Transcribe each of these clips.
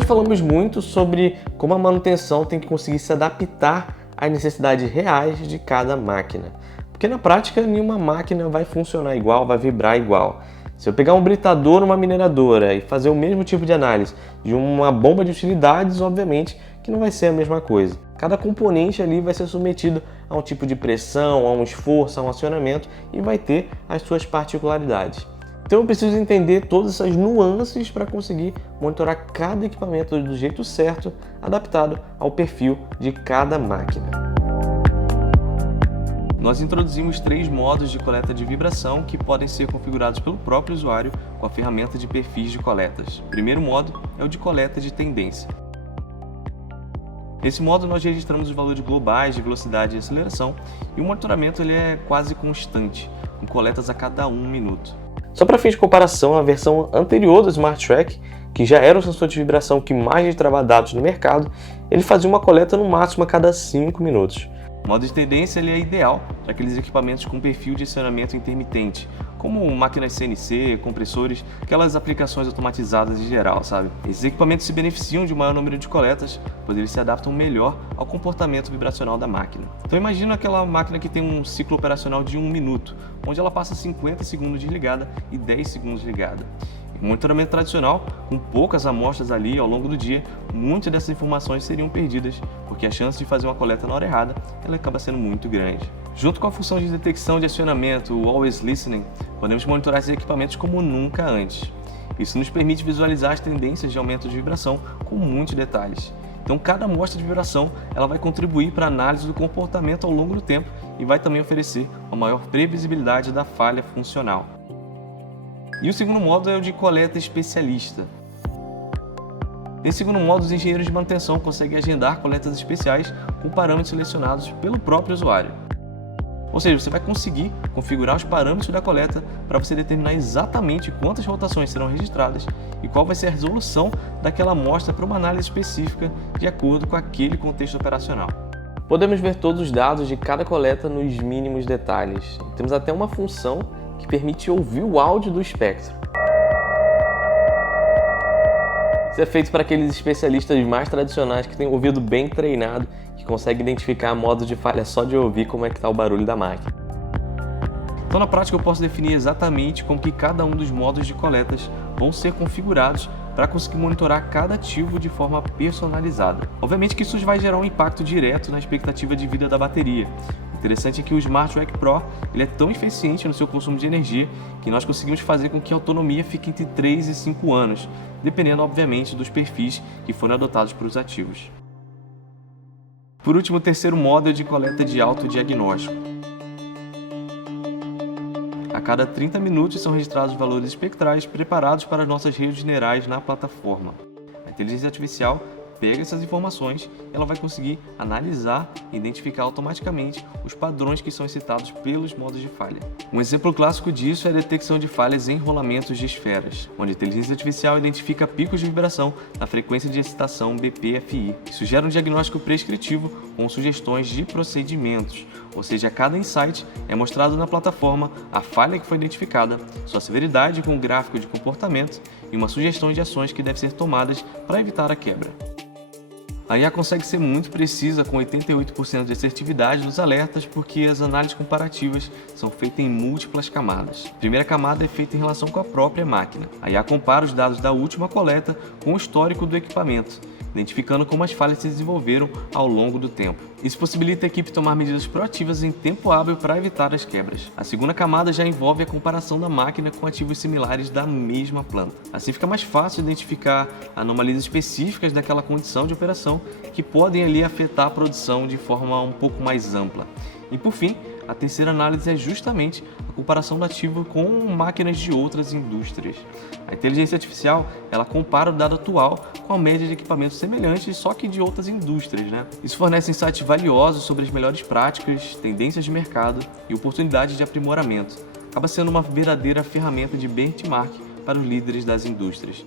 nós falamos muito sobre como a manutenção tem que conseguir se adaptar às necessidades reais de cada máquina. Porque na prática, nenhuma máquina vai funcionar igual, vai vibrar igual. Se eu pegar um britador numa mineradora e fazer o mesmo tipo de análise de uma bomba de utilidades, obviamente que não vai ser a mesma coisa. Cada componente ali vai ser submetido a um tipo de pressão, a um esforço, a um acionamento e vai ter as suas particularidades. Então eu preciso entender todas essas nuances para conseguir monitorar cada equipamento do jeito certo, adaptado ao perfil de cada máquina. Nós introduzimos 3 modos de coleta de vibração que podem ser configurados pelo próprio usuário com a ferramenta de perfis de coletas. O primeiro modo é o de coleta de tendência. Nesse modo nós registramos os valores globais de velocidade e aceleração e o monitoramento ele é quase constante, com coletas a cada 1 minuto. Só para fins de comparação, a versão anterior do Smart Track, que já era o sensor de vibração que mais registrava dados no mercado, ele fazia uma coleta no máximo a cada 5 minutos. O modo de tendência ele é ideal para aqueles equipamentos com perfil de acionamento intermitente, como máquinas CNC, compressores, aquelas aplicações automatizadas em geral, sabe? Esses equipamentos se beneficiam de um maior número de coletas, pois eles se adaptam melhor ao comportamento vibracional da máquina. Então imagina aquela máquina que tem um ciclo operacional de 1 minuto, onde ela passa 50 segundos desligada e 10 segundos ligada. No monitoramento tradicional, com poucas amostras ali ao longo do dia, muitas dessas informações seriam perdidas, porque a chance de fazer uma coleta na hora errada ela acaba sendo muito grande. Junto com a função de detecção de acionamento, o Always Listening, podemos monitorar esses equipamentos como nunca antes. Isso nos permite visualizar as tendências de aumento de vibração com muitos detalhes. Então, cada amostra de vibração ela vai contribuir para a análise do comportamento ao longo do tempo e vai também oferecer uma maior previsibilidade da falha funcional. E o segundo modo é o de coleta especialista. Nesse segundo modo, os engenheiros de manutenção conseguem agendar coletas especiais com parâmetros selecionados pelo próprio usuário. Ou seja, você vai conseguir configurar os parâmetros da coleta para você determinar exatamente quantas rotações serão registradas e qual vai ser a resolução daquela amostra para uma análise específica de acordo com aquele contexto operacional. Podemos ver todos os dados de cada coleta nos mínimos detalhes. Temos até uma função que permite ouvir o áudio do espectro. Isso é feito para aqueles especialistas mais tradicionais que têm o ouvido bem treinado, que conseguem identificar modos de falha só de ouvir como é que está o barulho da máquina. Então, na prática, eu posso definir exatamente como que cada um dos modos de coletas vão ser configurados para conseguir monitorar cada ativo de forma personalizada. Obviamente que isso vai gerar um impacto direto na expectativa de vida da bateria. O interessante é que o Smart Track Pro ele é tão eficiente no seu consumo de energia que nós conseguimos fazer com que a autonomia fique entre 3 e 5 anos, dependendo, obviamente, dos perfis que foram adotados para os ativos. Por último, o terceiro modo é de coleta de autodiagnóstico. A cada 30 minutos são registrados valores espectrais preparados para as nossas redes neurais na plataforma. A inteligência artificial pega essas informações e ela vai conseguir analisar e identificar automaticamente os padrões que são excitados pelos modos de falha. Um exemplo clássico disso é a detecção de falhas em rolamentos de esferas, onde a inteligência artificial identifica picos de vibração na frequência de excitação BPFI. Isso gera um diagnóstico prescritivo com sugestões de procedimentos, ou seja, a cada insight é mostrado na plataforma a falha que foi identificada, sua severidade com um gráfico de comportamento e uma sugestão de ações que devem ser tomadas para evitar a quebra. A IA consegue ser muito precisa com 88% de assertividade dos alertas porque as análises comparativas são feitas em múltiplas camadas. A primeira camada é feita em relação com a própria máquina. A IA compara os dados da última coleta com o histórico do equipamento, identificando como as falhas se desenvolveram ao longo do tempo. Isso possibilita a equipe tomar medidas proativas em tempo hábil para evitar as quebras. A segunda camada já envolve a comparação da máquina com ativos similares da mesma planta. Assim fica mais fácil identificar anomalias específicas daquela condição de operação que podem ali afetar a produção de forma um pouco mais ampla. E por fim, a terceira análise é justamente a comparação do ativo com máquinas de outras indústrias. A inteligência artificial ela compara o dado atual com a média de equipamentos semelhantes, só que de outras indústrias, né? Isso fornece insights valiosos sobre as melhores práticas, tendências de mercado e oportunidades de aprimoramento. Acaba sendo uma verdadeira ferramenta de benchmark para os líderes das indústrias.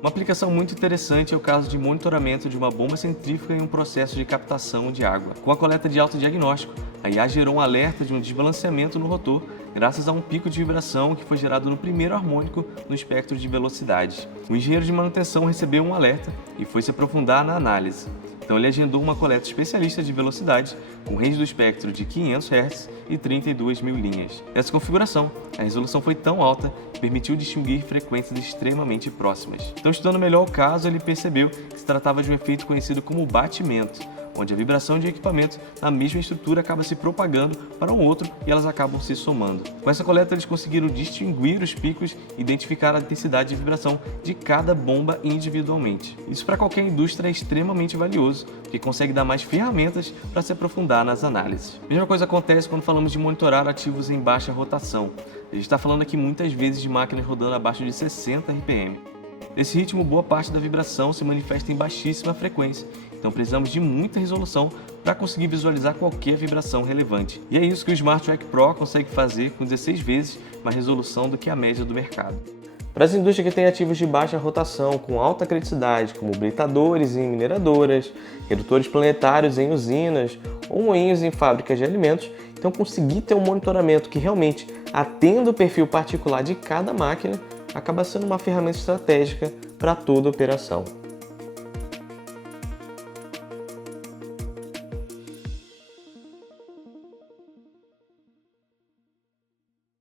Uma aplicação muito interessante é o caso de monitoramento de uma bomba centrífuga em um processo de captação de água. Com a coleta de autodiagnóstico, A IA gerou um alerta de um desbalanceamento no rotor graças a um pico de vibração que foi gerado no primeiro harmônico no espectro de velocidades. O engenheiro de manutenção recebeu um alerta e foi se aprofundar na análise. Então ele agendou uma coleta especialista de velocidade com range do espectro de 500 Hz e 32.000 linhas. Nessa configuração, a resolução foi tão alta que permitiu distinguir frequências extremamente próximas. Então, estudando melhor o caso, ele percebeu que se tratava de um efeito conhecido como batimento, onde a vibração de equipamentos na mesma estrutura acaba se propagando para um outro e elas acabam se somando. Com essa coleta, eles conseguiram distinguir os picos e identificar a intensidade de vibração de cada bomba individualmente. Isso para qualquer indústria é extremamente valioso, porque consegue dar mais ferramentas para se aprofundar nas análises. A mesma coisa acontece quando falamos de monitorar ativos em baixa rotação. A gente está falando aqui muitas vezes de máquinas rodando abaixo de 60 RPM. Nesse ritmo, boa parte da vibração se manifesta em baixíssima frequência, então precisamos de muita resolução para conseguir visualizar qualquer vibração relevante. E é isso que o SmartTrack Pro consegue fazer com 16 vezes mais resolução do que a média do mercado. Para as indústrias que têm ativos de baixa rotação com alta criticidade, como britadores em mineradoras, redutores planetários em usinas ou moinhos em fábricas de alimentos, então conseguir ter um monitoramento que realmente atenda o perfil particular de cada máquina acaba sendo uma ferramenta estratégica para toda a operação.